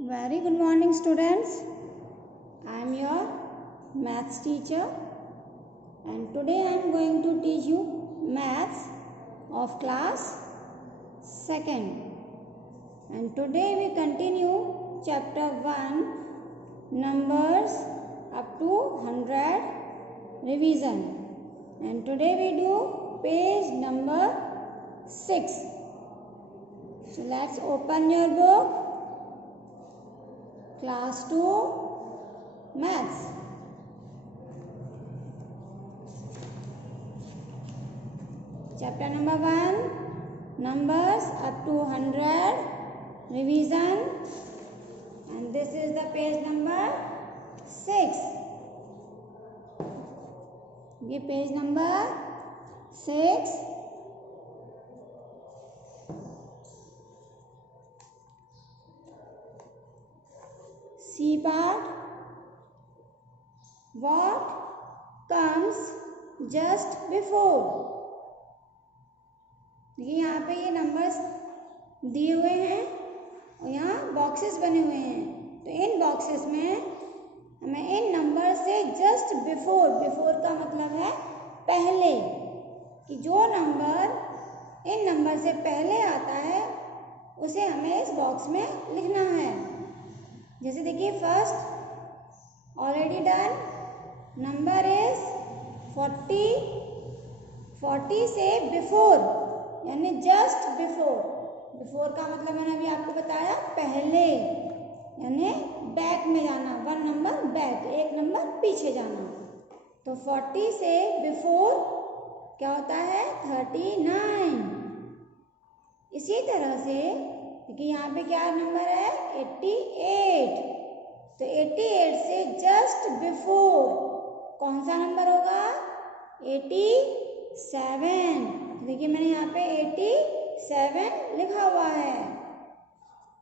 Very good morning, students. I am your maths teacher, and today I am going to teach you maths of class 2nd. And today we continue chapter 1, numbers up to 100 revision. And today we do page number 6. So let's open your book. Class 2 Maths. Chapter number 1, numbers up to 100 revision, and this is the page number 6. ये page number 6. C part. What comes just before? देखिए यहाँ पे ये numbers दिए हुए हैं और यहाँ बॉक्सेस बने हुए हैं. तो इन बॉक्सेस में हमें इन नंबर से जस्ट बिफोर, बिफोर का मतलब है पहले, कि जो नंबर इन नंबर से पहले आता है उसे हमें इस बॉक्स में लिखना है. जैसे देखिए first already done, number is 40 से बिफोर यानी जस्ट बिफोर. बिफोर का मतलब मैंने अभी आपको बताया पहले, यानी बैक में जाना, 1 नंबर बैक, 1 नंबर पीछे जाना. तो 40 से बिफोर क्या होता है 39. इसी तरह से क्योंकि यहाँ पे क्या नंबर है 88. तो 88 से जस्ट बिफोर कौन सा नंबर होगा 87. देखिए मैंने यहाँ पे 87 लिखा हुआ है.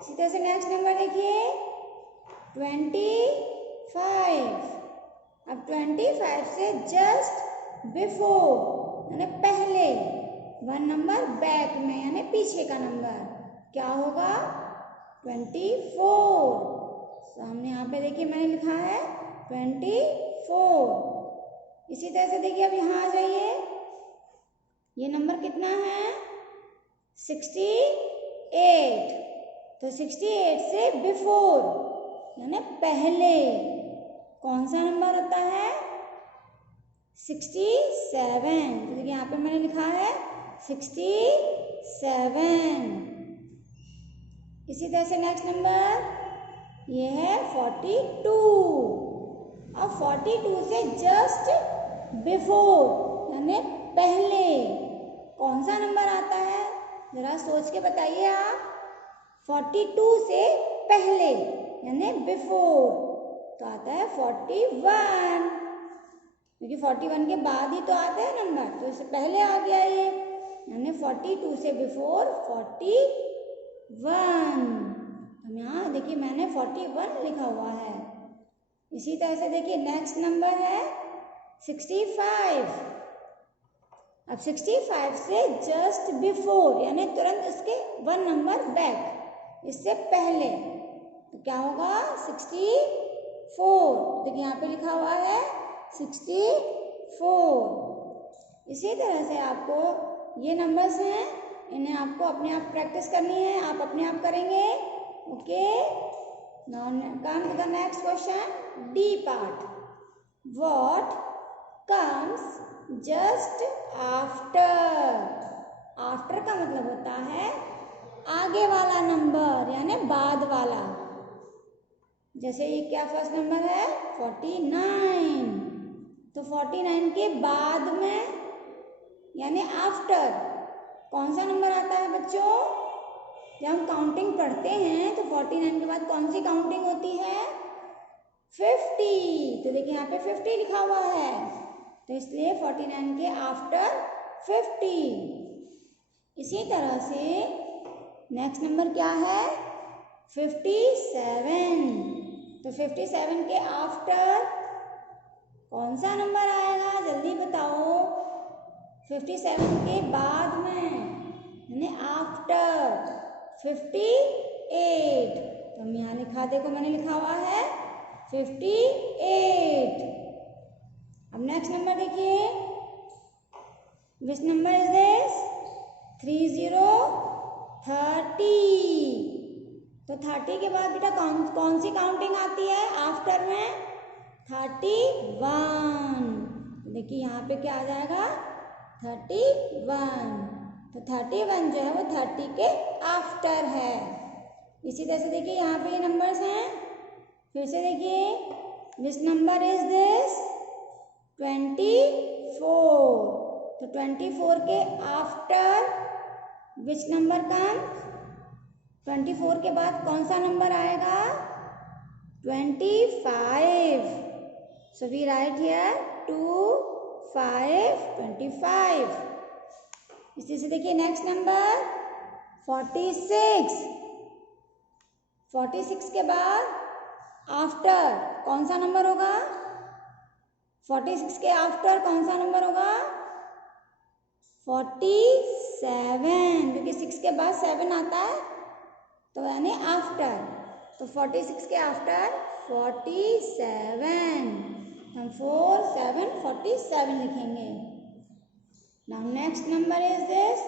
इसी तरह से नेक्स्ट नंबर देखिए 25. अब 25 से जस्ट बिफोर यानी पहले, 1 नंबर बैक में यानी पीछे का नंबर क्या होगा 24. सामने यहाँ पे देखिए मैंने लिखा है 24. इसी तरह से देखिए अब यहाँ आ जाइए, ये नंबर कितना है 68. तो 68 से बिफोर यानी पहले कौन सा नंबर होता है 67. तो देखिए यहाँ पे मैंने लिखा है 67. इसी तरह से नेक्स्ट नंबर ये है 42. अब 42 से जस्ट बिफोर यानी पहले कौन सा नंबर आता है जरा सोच के बताइए आप. 42 से पहले यानी बिफोर तो आता है 41, क्योंकि 41 के बाद ही तो आता है नंबर, तो इससे पहले आ गया ये, यानी 42 से बिफोर 41. तो यहाँ देखिए मैंने 41 लिखा हुआ है. इसी तरह से देखिए नेक्स्ट नंबर है 65. अब 65 से जस्ट बिफोर यानी तुरंत इसके 1 नंबर बैक, इससे पहले तो क्या होगा 64. देखिए यहाँ पे लिखा हुआ है 64. इसी तरह से आपको ये नंबर्स हैं, इन्हें आपको अपने आप प्रैक्टिस करनी है, आप अपने आप करेंगे. Okay, now come to the next question. D part. What comes just after. After का मतलब होता है आगे वाला नंबर यानी बाद वाला. जैसे ये क्या फर्स्ट नंबर है 49. तो 49 के बाद में यानी आफ्टर कौन सा नंबर आता है बच्चों. जब हम काउंटिंग पढ़ते हैं तो 49 के बाद कौन सी काउंटिंग होती है 50. तो देखिए यहाँ पे 50 लिखा हुआ है, तो इसलिए 49 के आफ्टर 50. इसी तरह से नेक्स्ट नंबर क्या है 57. तो 57 के आफ्टर कौन सा नंबर आएगा जल्दी बताओ. 57 के बाद में यानी आफ्टर 58. तो हम यहाँ लिख लिखा, देखो मैंने लिखा हुआ है 58। अब नेक्स्ट नंबर देखिए, विच नंबर इज दिस? 30 30। तो 30 के बाद बेटा कौन सी काउंटिंग आती है आफ्टर में? 31। देखिए यहाँ पे क्या आ जाएगा? 31। तो 31 जो है वो 30 के आफ्टर है। इसी तरह से देखिए यहाँ पे ये नंबर्स हैं, फिर से देखिए, विच नंबर इज दिस? 24। तो 24 के आफ्टर विच नंबर कम्स? 24 के बाद कौन सा नंबर आएगा? 25। So we write here 2 5 25। इसी से देखिए नेक्स्ट नंबर 46। 46 के बाद आफ्टर कौन सा नंबर होगा? 46 के आफ्टर कौन सा नंबर होगा? 47, क्योंकि 6 के बाद 7 आता है, तो यानी आफ्टर। तो 46 के आफ्टर 47, हम 4 7 47 लिखेंगे। Now next number is this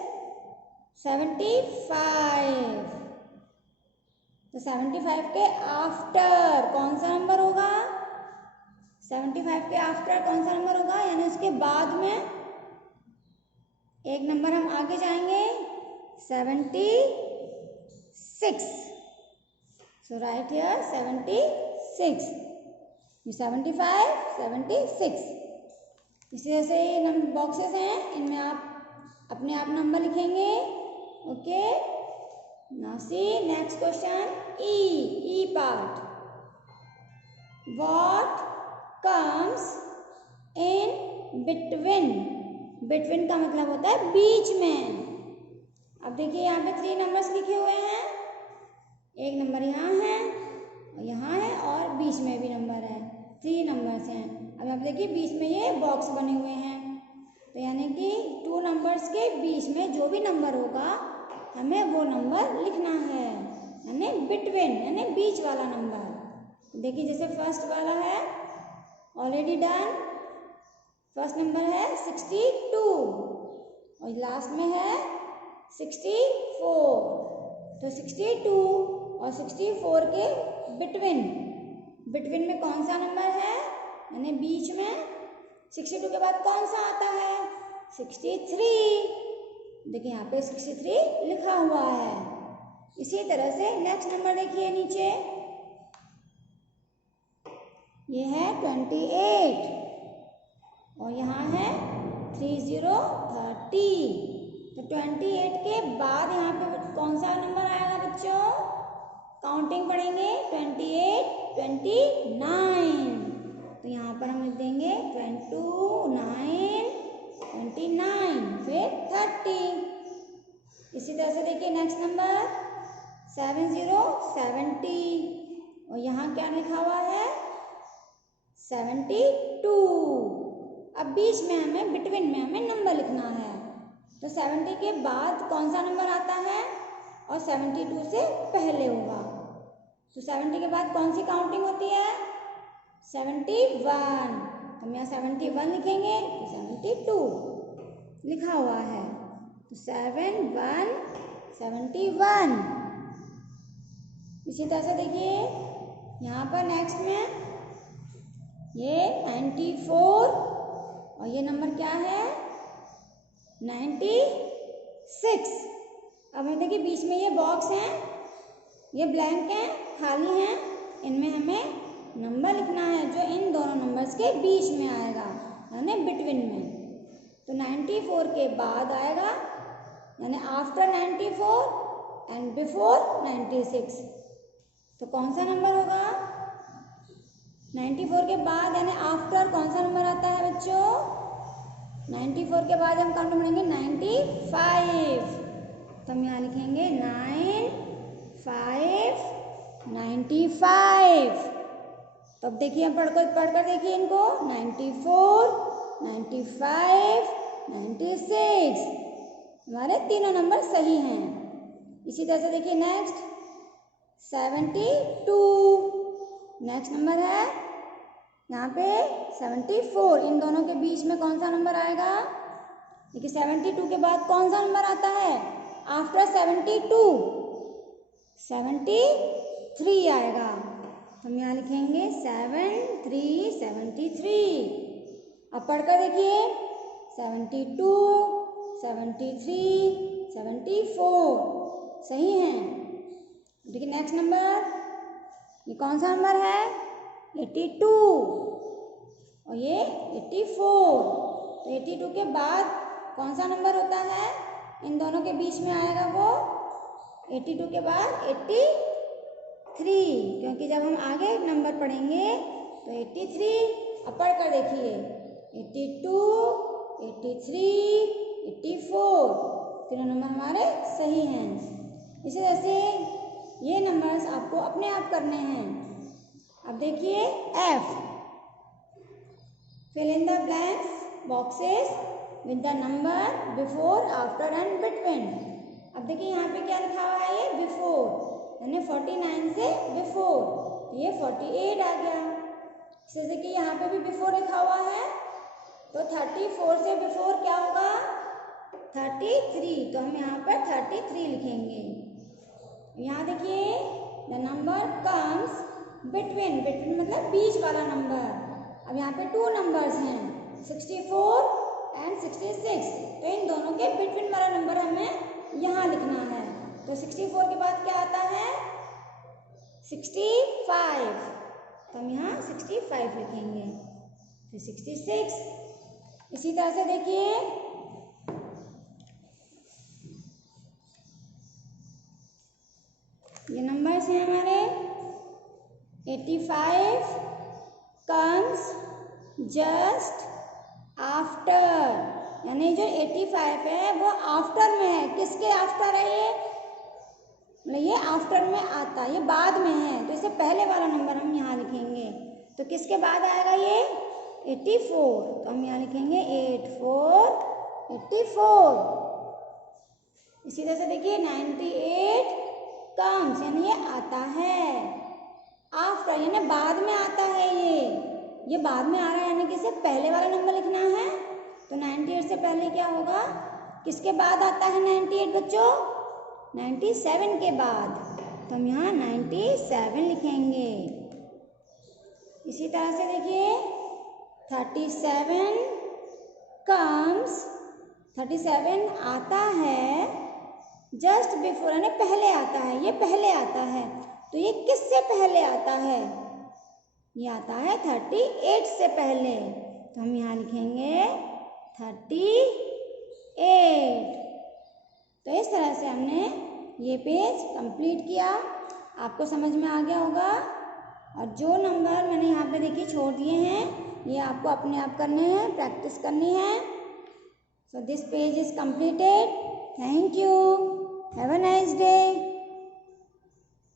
75। तो 75 के आफ्टर कौन सा नंबर होगा? 75 के आफ्टर कौन सा नंबर होगा? यानी उसके बाद में एक नंबर हम आगे जाएंगे, 76। सो राइट हियर 76, 75 76। इसी तरह से ये नंबर बॉक्सेस हैं, इनमें आप अपने आप नंबर लिखेंगे। Okay, now see next question, E part. What comes in between? Between का मतलब होता है बीच में। अब देखिए यहाँ पे 3 नंबर्स लिखे हुए हैं, एक नंबर यहाँ है और यहाँ है और बीच में भी नंबर है, 3 नंबर्स हैं। अब आप देखिए बीच में ये बॉक्स बने हुए हैं, तो यानी कि 2 नंबर्स के बीच में जो भी नंबर होगा हमें वो नंबर लिखना है, यानी बिटवीन यानी बीच वाला नंबर। देखिए जैसे फर्स्ट वाला है ऑलरेडी डन, फर्स्ट नंबर है 62 और लास्ट में है 64। तो 62 और 64 के बिटवीन में कौन सा नंबर है? यानी बीच में 62 के बाद कौन सा आता है? 63। देखिए यहाँ पे 63 लिखा हुआ है। इसी तरह से नेक्स्ट नंबर देखिए नीचे, ये है 28 और यहाँ है 30 30। तो 28 के बाद यहाँ पे कौन सा नंबर आएगा बच्चों? काउंटिंग पढ़ेंगे, 28 29। तो यहाँ पर हम लिख देंगे 29 29, फिर 30। इसी तरह से देखिए नेक्स्ट नंबर 70 70 और यहाँ क्या लिखा हुआ है? 72। अब बीच में हमें बिटवीन में हमें नंबर लिखना है, तो 70 के बाद कौन सा नंबर आता है और 72 से पहले होगा। तो 70 के बाद कौन सी काउंटिंग होती है? 71। हम यहाँ 71 लिखेंगे तो 72 लिखा हुआ है, तो 7 1 71। इसी तरह से देखिए यहाँ पर नेक्स्ट में ये 94 और ये नंबर क्या है? 96। अब हमें देखिए बीच में ये बॉक्स हैं, ये ब्लैंक हैं, खाली हैं, इनमें हमें नंबर लिखना है जो इन दोनों नंबर्स के बीच में आएगा, यानी बिटवीन में। तो 94 के बाद आएगा, यानी आफ्टर 94 एंड बिफोर 96। तो कौन सा नंबर होगा? 94 के बाद यानी आफ्टर कौन सा नंबर आता है बच्चों? 94 के बाद हम काउंट बढ़ेंगे 95। तो हम यहाँ लिखेंगे 9 5 95। तो अब देखिए हम पढ़कर देखिए इनको, 94 95 96। हमारे तीनों नंबर सही हैं। इसी तरह से देखिए नेक्स्ट 72। नेक्स्ट नंबर है यहाँ पे 74। इन दोनों के बीच में कौन सा नंबर आएगा? देखिए 72 के बाद कौन सा नंबर आता है? आफ्टर 72 73 आएगा। हम यहाँ लिखेंगे 73। अब पढ़कर देखिए 72, 73, 74 सही है। देखिए नेक्स्ट नंबर, ये कौन सा नंबर है? 82 और ये 84। तो 82 के बाद कौन सा नंबर होता है? इन दोनों के बीच में आएगा वो 82 के बाद 83, क्योंकि जब हम आगे नंबर पढ़ेंगे तो 83। अब पढ़कर देखिए 82, 83, 84 तीनों नंबर हमारे सही हैं। इसी तरह से ये नंबर्स आपको अपने आप करने हैं। अब देखिए F, fill in the blanks boxes with the number before, after and between। अब देखिए यहाँ पे क्या लिखा हुआ है? ये बिफोर, यानी 49 से बिफोर, तो ये 48 आ गया। जैसे कि यहाँ पे भी बिफोर लिखा हुआ है, तो 34 से बिफोर क्या होगा? 33, तो हम यहाँ पर 33 लिखेंगे। यहाँ देखिए the number comes between, between मतलब बीच वाला नंबर। अब यहाँ पे 2 नंबर्स हैं 64 एंड 66, तो इन दोनों के बिटवीन वाला नंबर हमें यहाँ लिखना है। तो 64 के बाद क्या आता है? 65, तो हम यहाँ 65 लिखेंगे। फिर 66। इसी तरह से देखिए ये नंबर्स हैं हमारे 85 कम्स जस्ट आफ्टर, यानी जो 85 है वो आफ्टर में है। किसके आफ्टर है ये? मतलब ये आफ्टर में आता है, ये बाद में है, तो इसे पहले वाला नंबर हम यहाँ लिखेंगे। तो किसके बाद आएगा ये? 84, तो हम यहाँ लिखेंगे 84। इसी तरह से देखिए 98 कम्स, यानी ये आता है आफ्टर, यानी बाद में आता है। ये बाद में आ रहा है, यानी कि इसे पहले वाला नंबर लिखना है। तो 98 से पहले क्या होगा? किसके बाद आता है 98 बच्चों? 97 के बाद, तो हम यहाँ 97 लिखेंगे। इसी तरह से देखिए 37 कम्स, 37 आता है जस्ट बिफोर, यानी पहले आता है, ये पहले आता है। तो ये किससे पहले आता है? ये आता है 38 से पहले, तो हम यहाँ लिखेंगे 38। तो इस तरह से हमने ये पेज कंप्लीट किया। आपको समझ में आ गया होगा। और जो नंबर मैंने यहाँ पे देखिए छोड़ दिए हैं, ये आपको अपने आप करने हैं, प्रैक्टिस करनी है। So this page is completed. Thank you. Have a nice day.